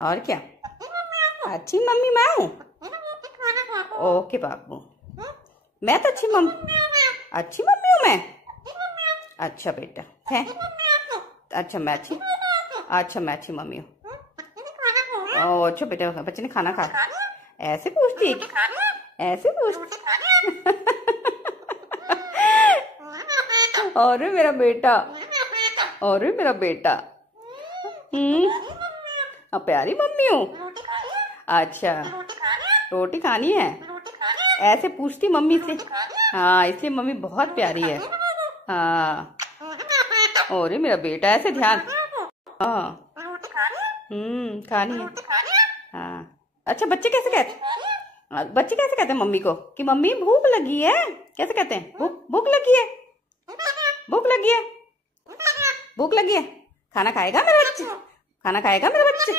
और क्या? अच्छी मम्मी मैं हूँ। ओके बाबू, मैं तो अच्छी मम्मी हूँ मैं। अच्छा बेटा है। अच्छा मैं अच्छी मम्मी हूँ। अच्छा बेटा, बच्चे ने खाना खा। ऐसे पूछती ऐसे पूछती अरे मेरा बेटा, अरे मेरा बेटा। अब प्यारी मम्मी हूँ। अच्छा, रोटी खानी है ऐसे पूछती मम्मी से। हाँ, इसलिए मम्मी बहुत प्यारी है। हाँ, अरे मेरा बेटा ऐसे ध्यान। हाँ, खानी है। हाँ, अच्छा बच्चे कैसे कहते हैं मम्मी को कि मम्मी भूख लगी है? कैसे कहते हैं? भूख लगी है, भूख लगी है, भूख लगी है। खाना खाएगा मेरा बच्चा? खाना खाएगा मेरा बच्चा?